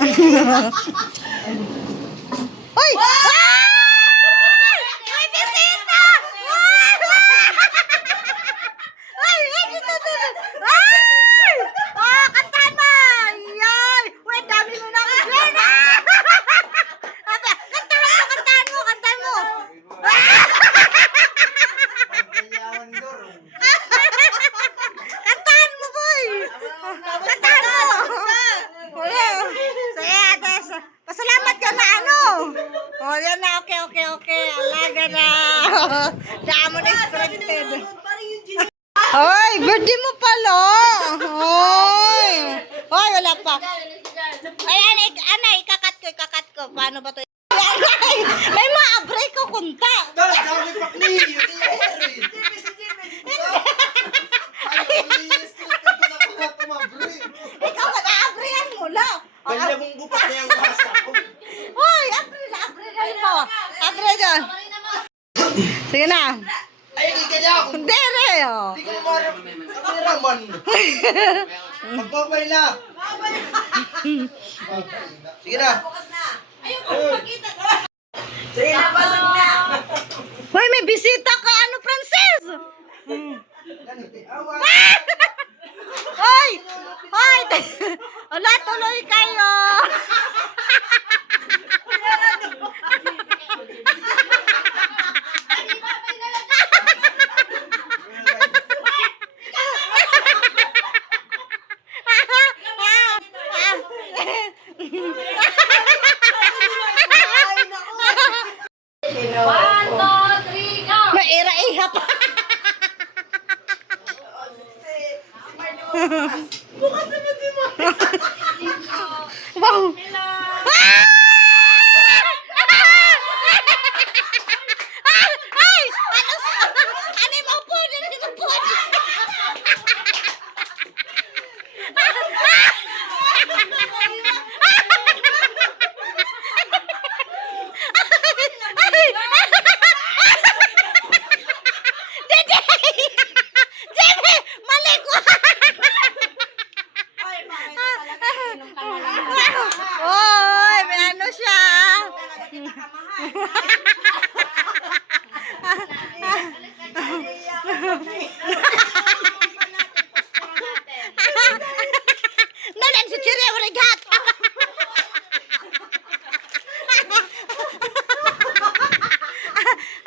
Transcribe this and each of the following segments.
Hoy! May bisita! Ay! Ay! Oh, kantahan mo! Ay! Wait, dami mo na kantahan mo! Kantahan mo! Kantahan mo, boy! Kantahan mo! Sige, ates. Pasalamat ka na ano. Oh, yan na. Okay. Alaga na. Daan mo na expected. Hoy, birthday mo pala. Hoy, wala pa. Ay, anay, ikakat ko. Paano ba to? May maabre ko kunta. Dami pa kli. Ikaw mag-aabrihan mo lang. Banda mong bupat na yung basa ko. Hoy, abre na mo. Abre dyan. Sige na. Ay, hindi ka niya ako. Hindi rin, oh. Hindi ka marap. Kapiraman. Magpapay na. Sige na. Sige na, pasok na. Hoy, may bisita ka. Ano, Frances? Hoy! Wala, tuloy kayo. Maira-iha pa. Bukas naman si Mama. Wow. Ay! Ano yung maupo? Oy, may ano siya. Nalan si Chiri ang regat.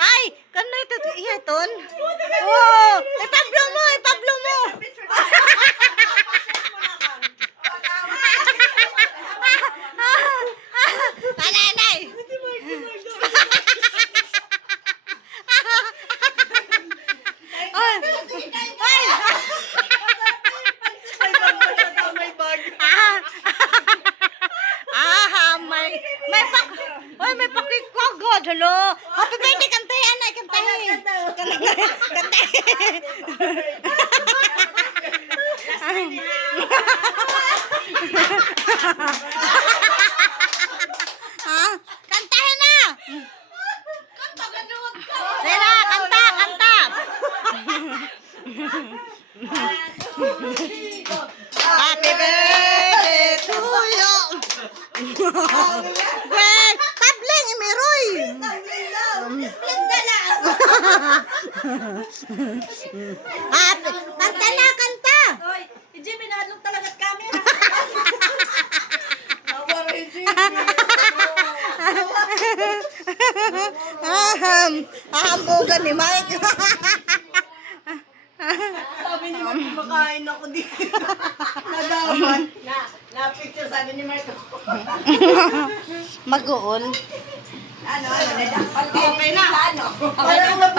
Ay, kano ito ihaton? Oh, ipablo mo. Nanay. May pakikogod. Hello. Happy birthday, kantahin, Anay. Kantahin. Kantahin na. Sira, kanta. Happy birthday to you. Well, tabling imiroy. Kanta. Hoy, hindi binadlong talaga at camera. Awar hindi. Ahambugan ni Mike. Sabi ni Marco, makain ako dito. Nadaman. Na-picture sabi ni Marco. Mag-uol. Ano, okay na. Ano?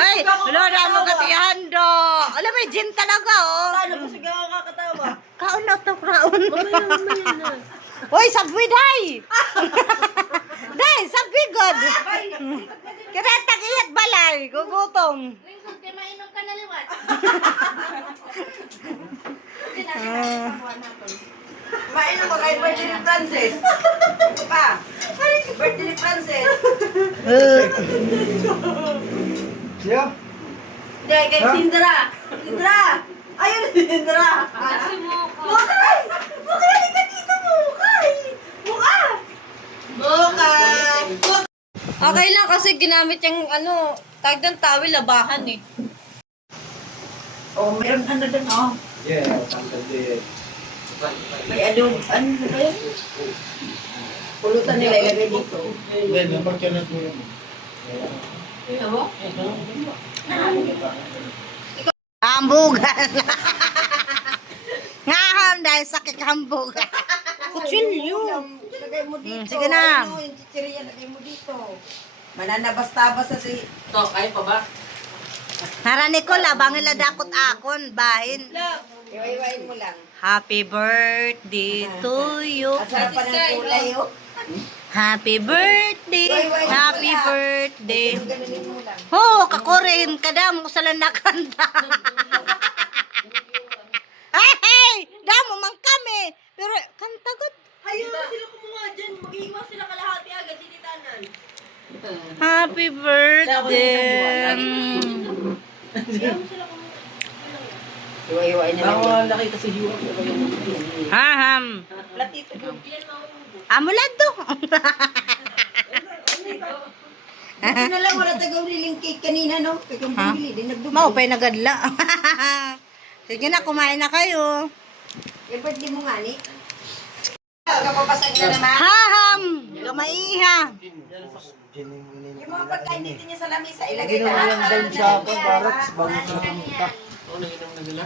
Ay, wala na mo katiyahan do. Alam mo, gin talaga, oh. Paano mo sigaw ang kakatawa? Kaon na to, kaon. Hoy, sabwi, day. Day, sabwi, God. Kaya tag-ihat balay, gugutom. Lingkod, kaya mainom ka na liwat. Mainom mo kay birthday ni Frances. Pa, birthday ni Frances. Yeah. Hindi, kay Sindra. Sindra! Ayun, Sindra! Mukay! Mukay, halika dito, Mukay! Mukay! Okay lang kasi ginamit yung ano, tag ng tawil, labahan eh. Oh, meron ano doon, oh. Yeah, tanggal din. May ano ba yun? Pulutan nila ilagay dito. Then, napag ka na po yun. Hambugan. Ngaham dahil sakit hambugan. Kutsilyo. Lagay mo dito. Sige na. Ano, yung chichirya, lagay mo dito. Mananabas-tabas sa si... Ito, kaya pa ba? Narani ko labang nila dakot akon bahin. Iwain mo lang. Happy birthday to you. At sarap pa ng kulay, oh. Happy birthday. Happy birthday. Ganunin mo lang. Oh, kakurin kadam sa lanakanda. Hey, damo man kami. Pero kantagod. Ayaw sila kumuha dyan. Mag-iiwas sila kalahati agad, sinitanan. Happy birthday. Iwain na lang. nakita si Hiwa. Haham. Platito doon. Amulado. Buti na lang, wala tagaw niling cake kanina, no? Kaya kung bumili, din nagdumay. Mau pa'y nagadla. Sige na, kumain na kayo. Eh, ba't di mo nga, ni? Kapapasag na naman. Haham. Gamaiha. Yung mga pagkain dito niya sa lamisa, ilagay na lang.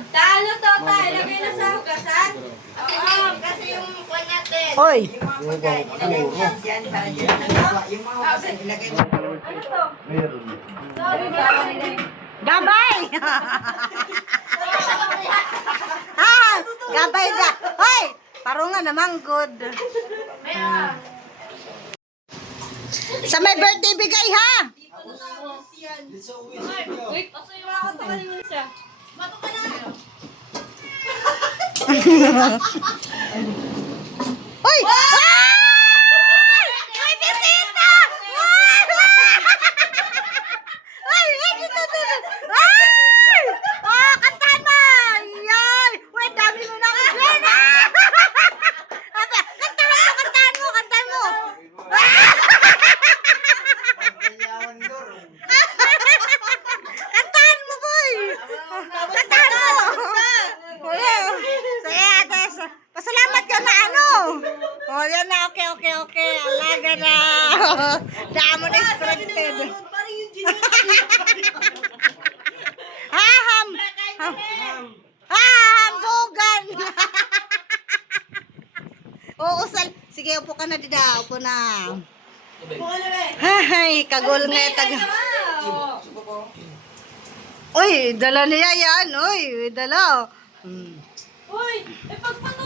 Talo to, ilagay na sa hugasan. Oo, kasi yung kwan natin. Hoy. Yung mga pagkain, ilagay mo lang dyan, para dyan ang nagawa. Yung mga pagkain, ilagay mo. Gabay. Ah, gabay na. Hoy, parungan naman good. Sa may birthday bigay ha. Wait, kasi yung mga katakalin mo siya. Hoy! Ay! May bisita! Ay! Ay! Dito! Ay! Oh, kantahan mo! Ay! Wait, dami mo na kasena! Kantahan mo! Kantahan mo! Kantahan mo, boy! Kantahan mo! Sige, ate. Pasalamat ka na ano. Oh, yan na. Okay. Alaga na. Damo na expected. Parang yung gin. Haham. Haham. Bugan. Oo, sige, upo ka na, dida. Upo na. Ay, kagol nga taga. Uy, dala niya yan. Uy, dala. Uy, pagpag